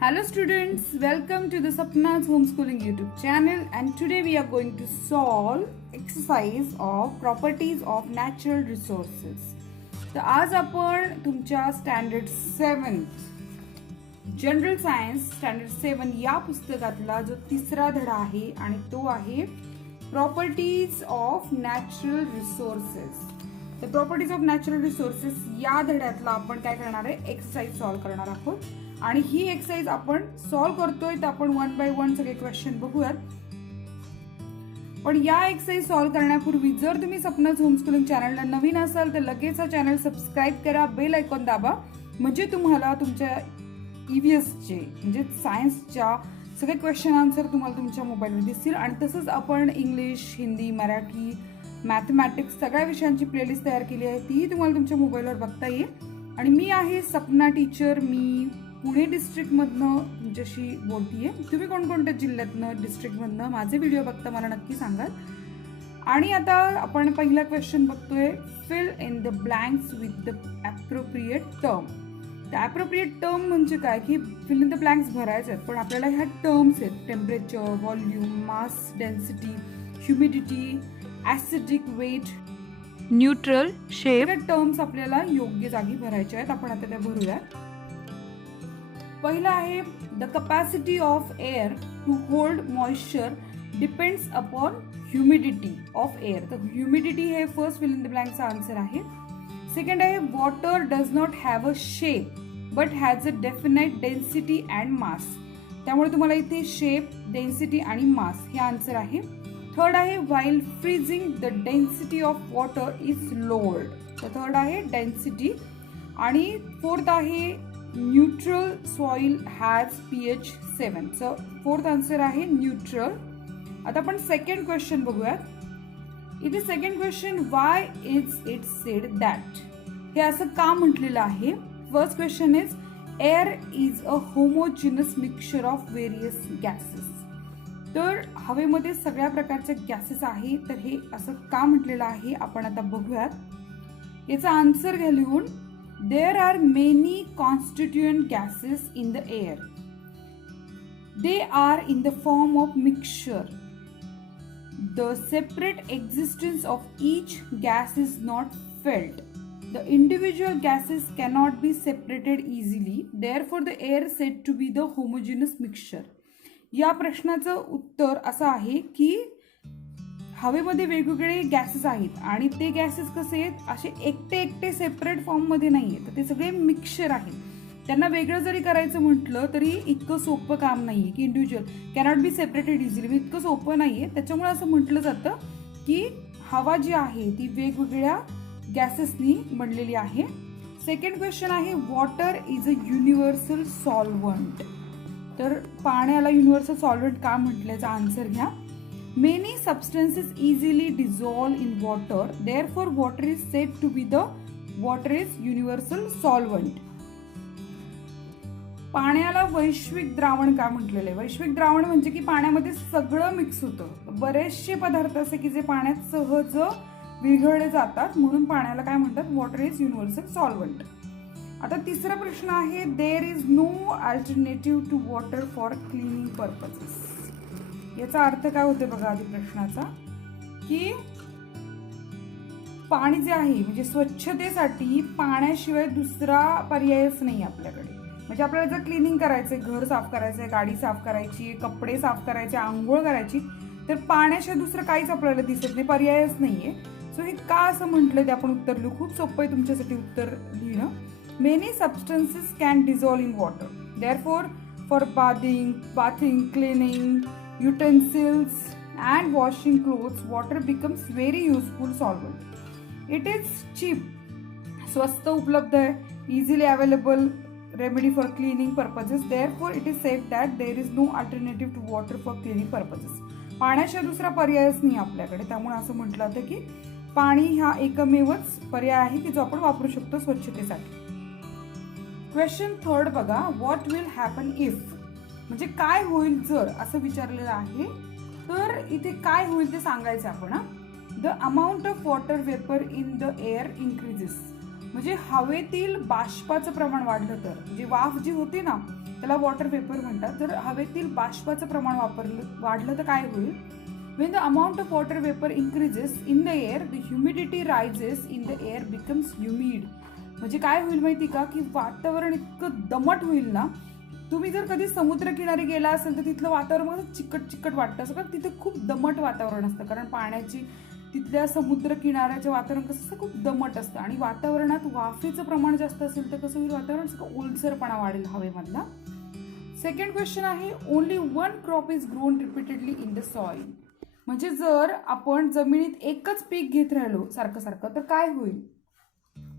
Hello students, welcome to the Sapna's Homeschooling YouTube channel, and today we are going to solve exercise of properties of natural resources. तर आज आपण तुमच्या standard 7 general science standard 7 या पुस्तकातला जो तिसरा धडा आहे आणि तो आहे प्रॉपर्टीज ऑफ नॅचरल रिसोर्सेस. तर प्रॉपर्टीज ऑफ नॅचरल रिसोर्सेस या धड्यातला आपण काय करणार आहे, एक्सरसाइज सॉल्व करणार आहोत. आणि ही एक्सरसाइज आपण सॉल्व करतोय तर आपण वन बाय वन सगळे क्वेश्चन बघूयात. पण या एक्सरसाइज सॉल्व करण्यापूर्वी जर तुम्ही सपनाज होमस्कूलिंग चॅनलला नवीन असाल तर लगेच हा चॅनल सबस्क्राईब करा, बेल आयकॉन दाबा, म्हणजे तुम्हाला तुमच्या ईव्हीएसचे म्हणजे सायन्सच्या सगळे क्वेश्चन आन्सर तुम्हाला तुमच्या मोबाईलवर दिसतील. आणि तसंच आपण इंग्लिश, हिंदी, मराठी, मॅथमॅटिक्स सगळ्या विषयांची प्लेलिस्ट तयार केली आहे, तीही तुम्हाला तुमच्या मोबाईलवर बघता येईल. आणि मी आहे सपना टीचर, मी पुणे डिस्ट्रिक्टमधनं तुमच्याशी बोलतीये. तुम्ही कोणकोणत्या जिल्ह्यातनं डिस्ट्रिक्टमधनं माझे व्हिडिओ बघता मला नक्की सांगाल. आणि आता आपण पहिला क्वेश्चन बघतोय, fill in the blanks with the appropriate term. तर ॲप्रोप्रिएट टर्म म्हणजे काय की फिल इन द ब्लँक्स भरायचे आहेत, पण आपल्याला ह्या टर्म्स आहेत, temperature, volume, mass density, humidity, acidic wet, neutral, shape, terms आपल्याला योग्य जागी भरायच्या आहेत. आपण आता त्या भरूयात. पहिला आहे, the capacity of air to hold moisture depends upon humidity of air. तर ह्युमिडिटी हे फर्स्ट फिल इन द ब्लँकचा आन्सर आहे. सेकंड आहे, water does not have a shape but has a definite density and mass. त्यामुळे तुम्हाला इथे shape, density आणि मास हे आन्सर आहे. थर्ड आहे, while freezing the density of water is lowered. तर थर्ड आहे डेन्सिटी. आणि फोर्थ आहे, neutral soil has pH 7. So fourth answer आहे न्यूट्रल. आता आपण सेकंड क्वेश्चन बघूयात. इथे second question, Y is it sed that. हे असं का म्हटलेलं आहे. First question is, air is a homogeneous mixture of various gases. तर हवेमध्ये सगळ्या प्रकारचे गॅसेस आहे, तर हे असं का म्हटलेलं आहे आपण आता बघूयात. याचा आन्सर घ्या लिहून. There are many constituent gases in the air. They are in the form of mixture. The separate existence of each gas is not felt. The individual gases cannot be separated easily. Therefore, the air is said to be the homogeneous mixture. या प्रश्नाचं उत्तर असं आहे की हवेमध्ये वेगवेगळे gases आहेत आणि ते गॅसेस कसे आहेत, असे एकटे एकटे सेपरेट फॉर्ममध्ये नाही आहेत, तर ते सगळे मिक्सचर आहेत. त्यांना वेगळं जरी करायचं म्हटलं तरी इतकं सोपं काम नाही आहे की individual cannot be separated easily, इतकं सोपं नाही आहे. त्याच्यामुळे असं म्हटलं जातं की हवा जी आहे ती वेगवेगळ्या गॅसेसनी बनलेली आहे. सेकंड क्वेश्चन आहे, water is a universal solvent. तर पाण्याला युनिव्हर्सल सॉल्व्हंट का म्हटल्याचा आन्सर घ्या. Many substances easily dissolve in water. Therefore, water is said to be the universal solvent. पाण्याला वैश्विक द्रावण का म्हटलेलं आहे. वैश्विक द्रावण म्हणजे की पाण्यामध्ये सगळं मिक्स होतं. बरेचसे पदार्थ असे की जे पाण्यात सहज विरघळले जातात, म्हणून पाण्याला काय म्हणतात, वॉटर इज युनिव्हर्सल सॉल्व्हंट. आता तिसरा प्रश्न आहे, there is no alternative to water for cleaning purposes. याचा अर्थ काय होते बघा आधी प्रश्नाचा, की पाणी जे आहे म्हणजे स्वच्छतेसाठी पाण्याशिवाय दुसरा पर्यायच नाही आपल्याकडे. म्हणजे आपल्याला जर क्लिनिंग करायचंय, घर साफ करायचंय, गाडी साफ करायची, कपडे साफ करायचे, आंघोळ करायची, तर पाण्याशिवाय दुसरं काहीच आपल्याला दिसत नाही, पर्यायच नाहीये. सो हे का असं म्हटलं ते आपण उत्तर लिहू. खूप सोपं आहे तुमच्यासाठी उत्तर लिहिणं. Many substances can dissolve in water. Therefore for bathing, cleaning, utensils and washing clothes, water becomes very useful solvent. It is cheap, स्वस्त उपलब्ध आहे, easily available remedy for cleaning purposes. Therefore, it is said that there is no alternative to water for cleaning purposes. पाण्याशिवाय दुसरा पर्यायच नाही आपल्याकडे, त्यामुळे असं म्हटलं होतं की पाणी हा एकमेवच पर्याय आहे की जो आपण वापरू शकतो स्वच्छतेसाठी. क्वेश्चन थर्ड बघा, व्हॉट विल हॅपन इफ. म्हणजे काय होईल जर असं विचारलेलं आहे. तर इथे काय होईल ते सांगायचं आपण. The amount of water vapour in the air increases. म्हणजे हवेतील बाष्पाचं प्रमाण वाढलं तर, जी वाफ जी होती ना त्याला वॉटर वेपर म्हणतात. जर हवेतील बाष्पाचं प्रमाण वाढलं तर काय होईल? When the amount of water vapor increases in the air, the humidity rises in the air becomes humid. म्हणजे काय होईल माहिती का, की वातावरण इतकं दमट होईल ना. तुम्ही जर कधी समुद्रकिनारी गेला असेल तर तिथलं वातावरण चिकट चिकट वाटतं असं, कारण तिथे खूप दमट वातावरण असतं. कारण पाण्याची तिथल्या समुद्र किनाऱ्याचे वातावरण कसं असतं, खूप दमट असतं. आणि वातावरणात वाफेचं प्रमाण जास्त असेल तर कसं होईल, वातावरण सगळं ओलसरपणा वाढेल हवेमधला. सेकंड क्वेश्चन आहे, only one crop is grown repeatedly in the soil. म्हणजे जर आपण जमिनीत एकच पीक घेत राहिलो सारखं सारखं तर काय होईल?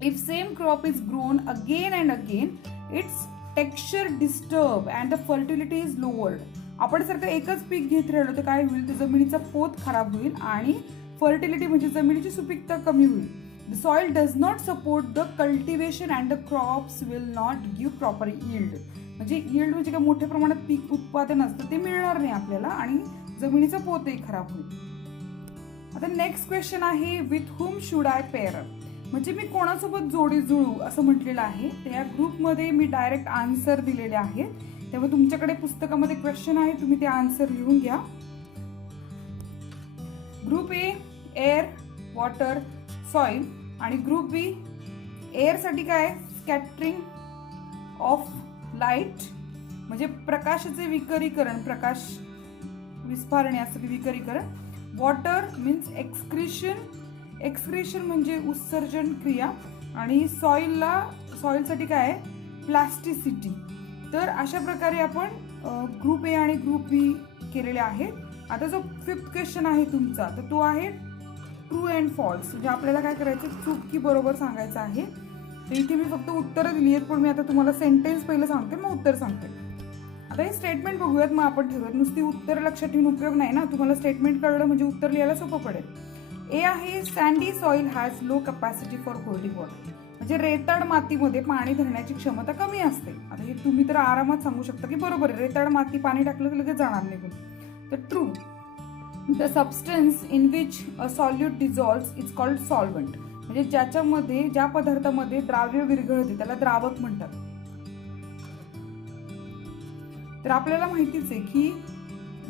If same crop is grown again and again, it's texture disturb and the fertility is lowered. आपण सारखं एकच पीक घेत राहिलो तर काय होईल? तर जमिनीचा पोत खराब होईल आणि फर्टिलिटी म्हणजे जमिनीची सुपीकता कमी होईल. The soil does not support the cultivation and the crops will not give proper yield. म्हणजे यील्ड म्हणजे काय, मोठ्या प्रमाणात पीक उत्पादन असतं ते मिळणार नाही आपल्याला आणि जमिनीचा पोतही खराब होईल. आता नेक्स्ट क्वेश्चन आहे, with whom should I pair up. म्हणजे मी कोणासोबत जोडी जुळू असं म्हटलेलं आहे. त्या ग्रुपमध्ये मी डायरेक्ट आन्सर दिलेले आहेत. त्यामुळे तुमच्याकडे पुस्तकामध्ये क्वेश्चन आहे, तुम्ही ते आन्सर लिहून घ्या. Group A air, water, soil आणि ग्रुप बी एअर साठी काय, स्कॅटरिंग ऑफ लाईट म्हणजे प्रकाशाचे विकरीकरण, प्रकाश विस्फारणे असं विकरीकरण. वॉटर मीन्स एक्सक्रिशन म्हणजे उत्सर्जन क्रिया. आणि सॉइलसाठी काय आहे, प्लास्टिसिटी. तर अशा प्रकारे आपण ग्रुप ए आणि ग्रुप बी केलेले आहेत. आता जो फिफ्थ क्वेश्चन आहे तुमचा तर तो आहे ट्रू अँड फॉल्स. म्हणजे आपल्याला काय करायचं, चूक की बरोबर सांगायचं आहे. तर इथे मी फक्त उत्तरं दिली आहेत, पण मी आता तुम्हाला सेंटेन्स पहिलं सांगते मग उत्तर सांगते. आता हे स्टेटमेंट बघूयात, मग आपण ठेवूयात. नुसती उत्तर लक्षात ठेवून उपयोग नाही ना, तुम्हाला स्टेटमेंट कळलं म्हणजे उत्तर लिहायला सोपं पडेल. ए आहे, sandy soil has low capacity for holding water. म्हणजे रेताड मातीमध्ये पाणी धरण्याची क्षमता कमी असते. आता हे तुम्ही तर आरामात सांगू शकता की बरोबर आहे, रेताड माती पाणी टाकलं की लगेच जाणार नाही. तर true. The substance in which a solute dissolves is called solvent. म्हणजे ज्या पदार्थामध्ये द्राव्य विरघळते त्याला द्रावक म्हणतात. तर आपल्याला माहितीच आहे की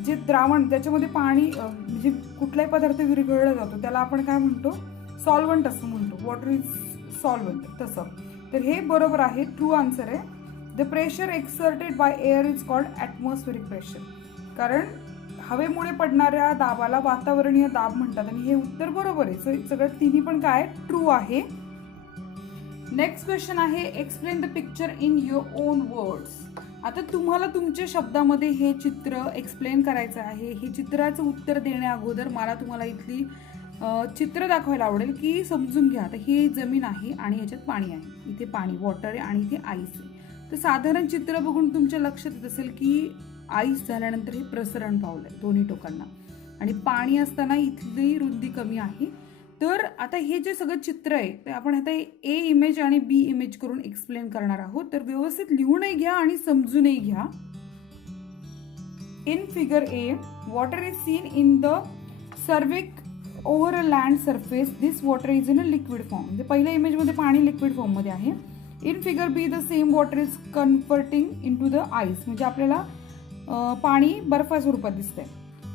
जे द्रावण ज्याच्यामध्ये पाणी म्हणजे कुठलाही पदार्थ विरघळला जातो त्याला आपण काय म्हणतो, सॉल्व्हंट असं म्हणतो. वॉटर इज सॉल्व्हंट तसं. तर हे बरोबर आहे, ट्रू आन्सर आहे. The pressure exerted by air is called atmospheric pressure. कारण हवेमुळे पडणाऱ्या दाबाला वातावरणीय दाब म्हणतात आणि हे उत्तर बरोबर आहे. सो सगळं तिन्ही पण काय ट्रू आहे. नेक्स्ट क्वेश्चन आहे, explain the picture in your own words. आता तुम्हाला तुमच्या शब्दामध्ये हे चित्र एक्सप्लेन करायचं आहे. हे चित्राचं उत्तर देण्या अगोदर मला तुम्हाला इथली चित्र दाखवायला आवडेल की समजून घ्या. आता ही जमीन आहे आणि याच्यात पाणी आहे, इथे पाणी वॉटर आहे आणि इथे आईस आहे. तर साधारण चित्र बघून तुमच्या लक्षात येत असेल की आईस झाल्यानंतर हे प्रसरण पावलंय दोन्ही टोकांना आणि पाणी असताना इथली रुंदी कमी आहे. तर आता हे जे सगळं चित्र आहे ते आपण आता ए इमेज आणि बी इमेज करून एक्सप्लेन करणार आहोत. तर व्यवस्थित लिहूनही घ्या आणि समजूनही घ्या. In figure A, water is seen in the service over a land surface. This water is in a liquid form. म्हणजे पहिल्या इमेजमध्ये पाणी लिक्विड फॉर्ममध्ये आहे. In figure B, the same water is converting into the ice. म्हणजे आपल्याला पाणी बर्फा स्वरूपात दिसतंय.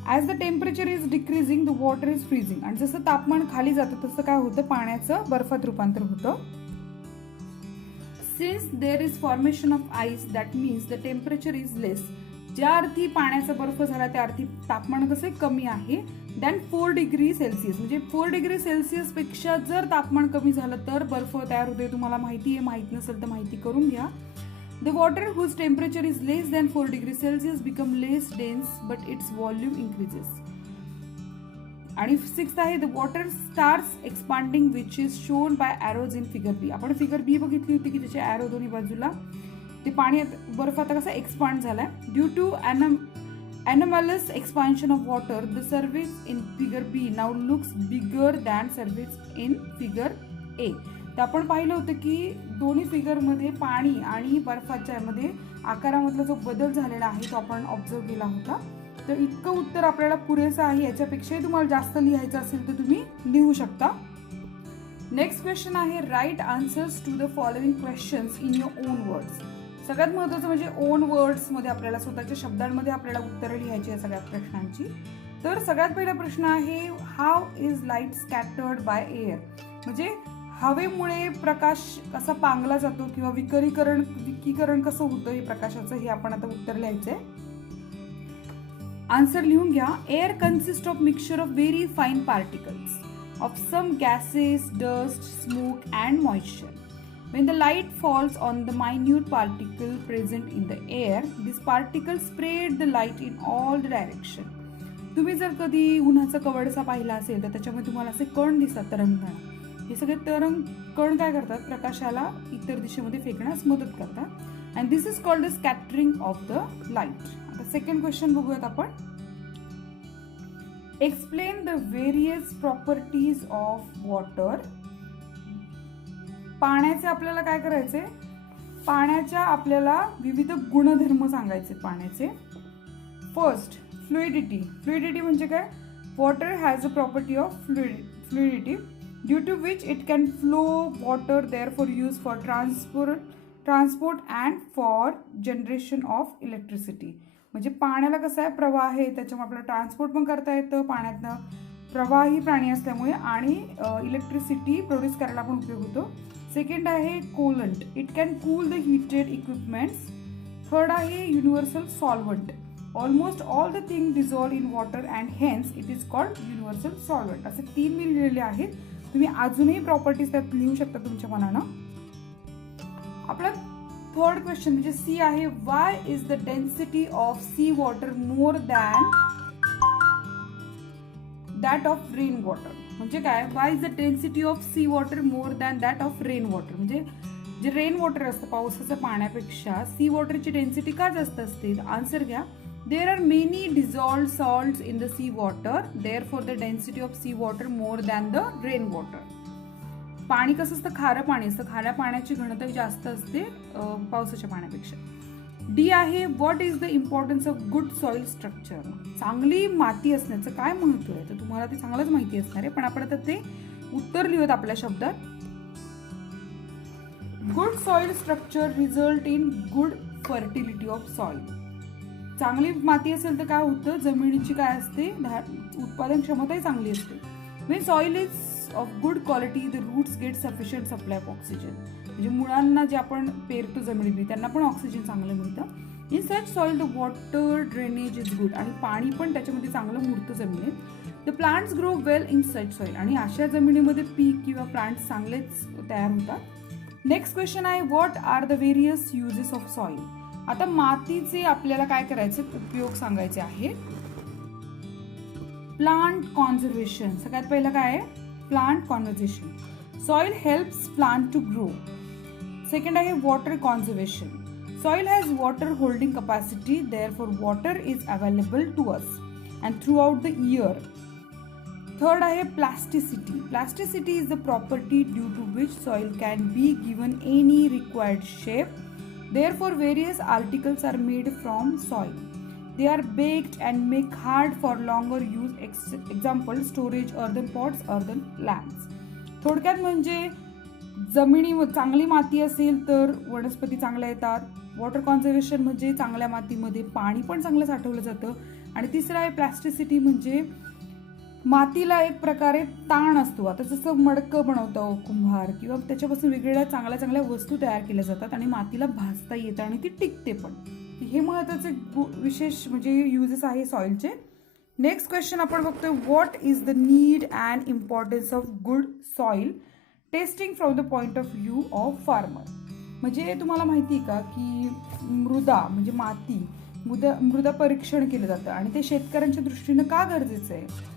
As the temperature is decreasing the water is freezing. आणि जसं तापमान खाली जातं तसं काय होतं, पाण्याचं बर्फात रूपांतर होतं. Since there is formation of ice that means the temperature is less. ज्या अर्थी पाण्याचा बर्फ झाला त्या अर्थी तापमान कसं कमी आहे. Than 4 degree Celsius. म्हणजे 4 डिग्री सेल्सिअस पेक्षा जर तापमान कमी झालं तर बर्फ तयार होते. तुम्हाला माहिती आहे, माहित नसेल तर माहिती करून घ्या. The water whose temperature is less than 4 degrees Celsius become less dense but its volume increases. आणि 6th आहे, the water starts expanding which is shown by arrows in figure B. आपण फिगर बी बघितली होती की त्याचे arrow दोन्ही बाजूला ते पाणी बर्फ आता कसा एक्सपांड झालाय. Due to anomalous expansion of water, the surface in figure B now looks bigger than surface in figure A. तर आपण पाहिलं होतं की दोन्ही फिगरमध्ये पाणी आणि बर्फाच्या मध्ये आकारामधला जो बदल झालेला आहे तो आपण ऑब्झर्व केला होता. तर इतकं उत्तर आपल्याला पुरेसं आहे. याच्यापेक्षाही तुम्हाला जास्त लिहायचं असेल तर तुम्ही लिहू शकता. नेक्स्ट क्वेश्चन आहे, write answers to the following questions in your own words. सगळ्यात महत्त्वाचं म्हणजे ओन वर्ड्समध्ये आपल्याला स्वतःच्या शब्दांमध्ये आपल्याला उत्तरं लिहायची आहे सगळ्या प्रश्नांची. तर सगळ्यात पहिला प्रश्न आहे, how is light scattered by air. म्हणजे हवेमुळे प्रकाश कसा पांगला जातो किंवा विकीकरण कसं होतं हे प्रकाशाचं, हे आपण आता उत्तर लिहायचंय. आन्सर लिहून घ्या. Air consist of mixture of very fine particles of some gases, dust, smoke and moisture. When the light falls on the minute particle present in the air, these particles spread the light in all the direction. तुम्ही जर कधी उन्हाचा कवडसा पाहिला असेल तर त्याच्यामध्ये तुम्हाला असे कण दिसतात तरंगताना. हे सगळे कण काय करतात, प्रकाशाला इतर दिशेमध्ये फेकण्यास मदत करतात. And this is called the scattering of the light. आता सेकंड क्वेश्चन बघूयात आपण. Explain the various properties of water. पाण्याचे आपल्याला काय करायचे, पाण्याच्या आपल्याला विविध गुणधर्म सांगायचे पाण्याचे. First, fluidity. फ्लुइडिटी म्हणजे काय, water has a property of fluidity due to which it can flow water therefore use for transport and for generation of electricity. म्हणजे पाण्याला कसं आहे, प्रवाह आहे, त्याच्यामुळे आपल्याला ट्रान्सपोर्ट पण करता येतं पाण्यातनं, प्रवाही प्राणी असल्यामुळे, आणि इलेक्ट्रिसिटी प्रोड्यूस करायला पण उपयोग होतो. सेकंड आहे coolant. It can cool the heated equipments. Third आहे universal solvent. Almost all the thing dissolve in water and hence it is called universal solvent. असे 3 मी लिहिलेले आहेत. तुम्ही अजूनही प्रॉपर्टीज त्यात लिहू शकता तुमच्या मनानं. आपला थर्ड क्वेश्चन म्हणजे सी आहे, Y is the density of sea water more than that of rain water. म्हणजे काय, Y is the density of sea water more than that of rain water. म्हणजे जे रेन वॉटर असतं पावसाच्या पाण्यापेक्षा C वॉटरची density का जास्त असते. आन्सर घ्या. There are many dissolved salts in the sea water, therefore the density of sea water more than the rain water. पाणी कसं असतं, खारं पाणी असतं, खाऱ्या पाण्याची घनता जास्त असते पावसाच्या पाण्यापेक्षा. डी आहे, what is the importance of good soil structure. चांगली माती असण्याचं काय महत्व आहे, तर तुम्हाला ते चांगलंच माहिती असणार आहे, पण आपण आता ते उत्तर लिहूयात आपल्या शब्दात. Good soil structure result in good fertility of soil. चांगली माती असेल तर काय होतं, जमिनीची काय असते, उत्पादन क्षमताही चांगली असते. When soil is of good quality the roots get sufficient supply of oxygen. म्हणजे मुळांना जे आपण पेरतो जमिनीत त्यांना पण ऑक्सिजन चांगलं मिळतं. In such soil the water drainage is good. आणि पाणी पण त्याच्यामध्ये चांगलं मुरतं जमिनीत. The plants grow well in such soil. आणि अशा जमिनीमध्ये पीक किंवा प्लांट्स चांगलेच तयार होतात. नेक्स्ट क्वेश्चन आहे, what are the various uses of soil. आता मातीचे आपल्याला काय करायचे उपयोग सांगायचे आहे. Plant conservation. सगळ्यात पहिलं काय आहे, plant conservation. Soil helps plant to grow. Second आहे water conservation. Soil has water holding capacity, therefore water is available to us and throughout the year. Third आहे plasticity. Plasticity is the property due to which soil can be given any required shape. Therefore, various articles are made from soil. They are baked and make hard for longer use. Example, storage earthen pots, earthen lamps. थोडक्यात म्हणजे जमिनी चांगली माती असेल तर वनस्पती चांगल्या येतात. वॉटर कॉन्झर्वेशन म्हणजे चांगल्या मातीमध्ये पाणी पण चांगलं साठवलं जातं. आणि तिसरं आहे प्लास्टिसिटी, म्हणजे मातीला एक प्रकारे ताण असतो. आता जसं मडकं बनवतो कुंभार किंवा त्याच्यापासून वेगवेगळ्या चांगल्या चांगल्या वस्तू तयार केल्या जातात आणि मातीला भाजता येतं आणि ती टिकते पण. हे महत्त्वाचे विशेष म्हणजे युजेस आहे सॉइलचे. नेक्स्ट क्वेश्चन आपण बघतोय, what is the need and importance of good soil testing from the point of view of farmer. म्हणजे तुम्हाला माहिती आहे का की मृदा म्हणजे माती, मृदा परीक्षण केलं जातं आणि ते शेतकऱ्यांच्या दृष्टीनं का गरजेचं आहे.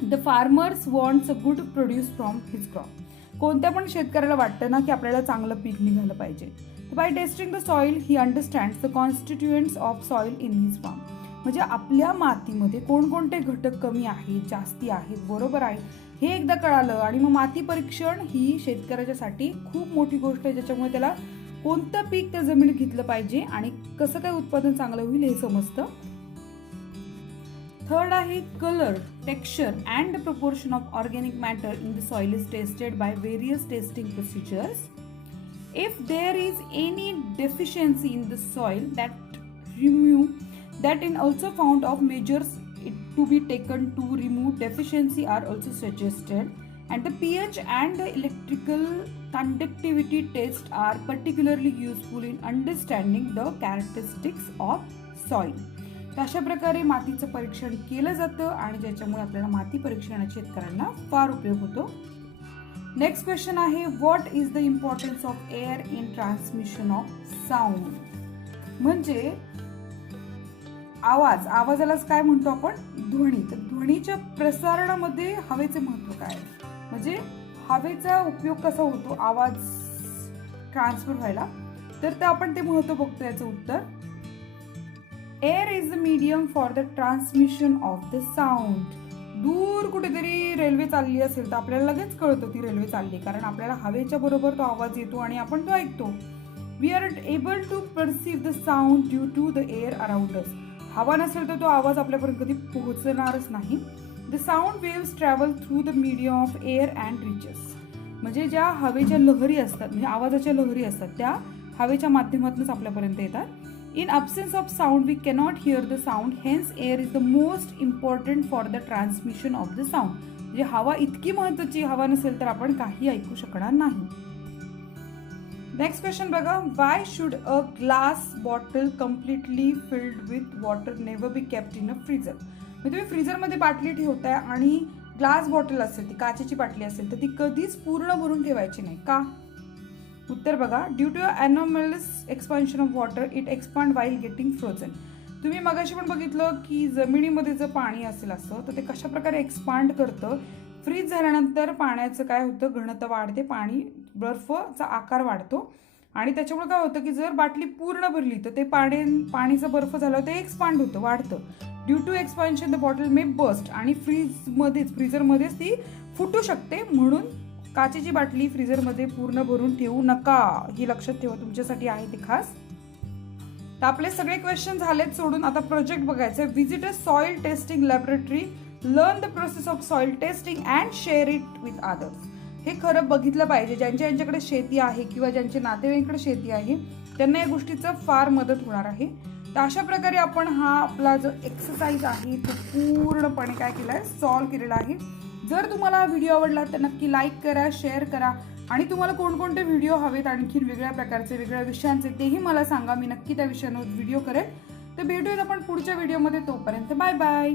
The farmers wants a good produce from his crop. कोणत्या पण शेतकऱ्याला वाटतं ना की आपल्याला चांगलं पीक निघालं पाहिजे. By testing the soil he understands the constituents of soil in his farm. म्हणजे आपल्या मातीमध्ये कोणकोणते घटक कमी आहेत, जास्ती आहेत, बरोबर आहे, हे एकदा कळालं आणि मग माती परीक्षण ही शेतकऱ्याच्यासाठी खूप मोठी गोष्ट आहे, ज्याच्यामुळे त्याला कोणतं पीक त्या जमिनीत घेतलं पाहिजे आणि कसं काय उत्पादन चांगलं होईल हे समजतं. थर्ड आहे colour, texture and the proportion of organic matter in the soil is tested by various testing procedures. If there is any deficiency in the soil, that in also found of measures to be taken to remove deficiency are also suggested, and the pH and the electrical conductivity test are particularly useful in understanding the characteristics of soil. तर अशा प्रकारे मातीचं परीक्षण केलं जातं आणि ज्याच्यामुळे आपल्याला माती परीक्षणाचा शेतकऱ्यांना फार उपयोग होतो. नेक्स्ट क्वेश्चन आहे, what is the importance of air in transmission of sound. म्हणजे आवाजालाच काय म्हणतो आपण, ध्वनी. तर ध्वनीच्या प्रसारणामध्ये हवेचे महत्व काय आहे, म्हणजे हवेचा उपयोग कसा होतो आवाज ट्रान्सफर व्हायला, तर आपण ते महत्व बघतो. याचं उत्तर, air is the medium for the transmission of the sound. दूर कुठेतरी रेल्वे चालली असेल तर आपल्याला लगेच कळतं ती रेल्वे चालली, कारण आपल्याला हवेच्या बरोबर तो आवाज येतो आणि आपण तो ऐकतो. We are able to perceive the sound due to the air around us. हवा नसेल तर तो आवाज आपल्यापर्यंत कधी पोहोचणारच नाही. The sound waves travel through the medium of air and reaches. म्हणजे ज्या हवेच्या लहरी असतात, म्हणजे आवाजाच्या लहरी असतात, त्या हवेच्या माध्यमातूनच आपल्यापर्यंत येतात. In absence of sound, we cannot hear the sound. Hence, air is the most important for the transmission of the sound. म्हणजे हवा इतकी महत्त्वाची, हवा नसेल तर आपण काही ऐकू शकणार नाही. नेक्स्ट क्वेश्चन बघा, why should a glass bottle completely filled with water never be kept in a freezer. म्हणजे तुम्ही फ्रीजरमध्ये बाटली ठेवताय आणि ग्लास बॉटल असेल, ती काचेची बाटली असेल, तर ती कधीच पूर्ण भरून ठेवायची नाही. का? उत्तर बघा, due to anomalous expansion of water it expand while getting frozen. तुम्ही मगाशी पण बघितलं की जमिनीमध्ये जर पाणी असेल असं तर ते कशा प्रकारे एक्सपांड करतं. फ्रीज झाल्यानंतर पाण्याचं काय होतं, घनता वाढते, पाणी बर्फचा आकार वाढतो आणि त्याच्यामुळे काय होतं की जर बाटली पूर्ण भरली तर ते पाणीचा बर्फ झालं ते एक्सपांड होतं, वाढतं. Due to expansion the bottle may burst. आणि फ्रीजरमध्येच ती फुटू शकते, म्हणून काचेची बाटली फ्रीजरमध्ये पूर्ण भरून ठेवू नका. ही लक्षात ठेवा, तुमच्यासाठी आहे ते खास. तर आपले सगळे क्वेश्चन झालेत सोडून. आता प्रोजेक्ट बघायचे. Visit a soil testing laboratory, learn the process of soil testing and share it with others. हे खरं बघितलं पाहिजे. ज्यांच्याकडे शेती आहे किंवा ज्यांच्या नातेवाईकांकडे शेती आहे त्यांना या गोष्टीचा फार मदत होणार आहे. तर अशा प्रकारे आपण हा आपला जो एक्सरसाइज आहे तो पूर्णपणे काय केलाय, सॉल्व्ह केलेला आहे. जर तुम्हाला हा व्हिडिओ आवडला तर नक्की लाईक करा, शेअर करा आणि तुम्हाला कोणकोणते व्हिडिओ हवेत आणखी वेगळ्या प्रकारचे, वेगळ्या विषयांचे, तेही मला सांगा. मी नक्की त्या विषयांवर व्हिडिओ करेन. तर भेटूयात आपण पुढच्या व्हिडिओमध्ये. तोपर्यंत बाय बाय.